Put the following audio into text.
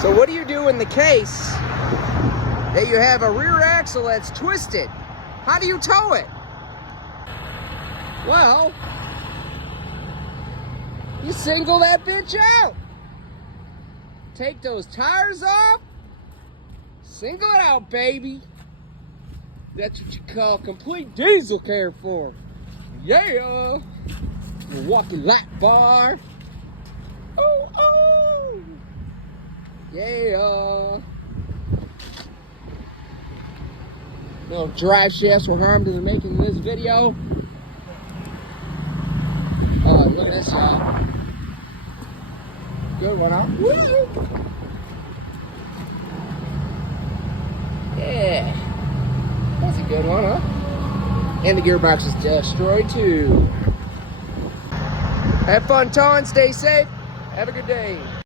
So what do you do in the case that you have a rear axle that's twisted? How do you tow it? Well, you single that bitch out. Take those tires off. Single it out, baby. That's what you call complete diesel care for. Yeah. Milwaukee light bar. Oh, oh. Yeah. No drive shafts were harmed in the making of this video. Oh, look at this, y'all. Good one, huh? Woo! Yeah. That's a good one, huh? And the gearbox is destroyed, too. Have fun towing, stay safe. Have a good day.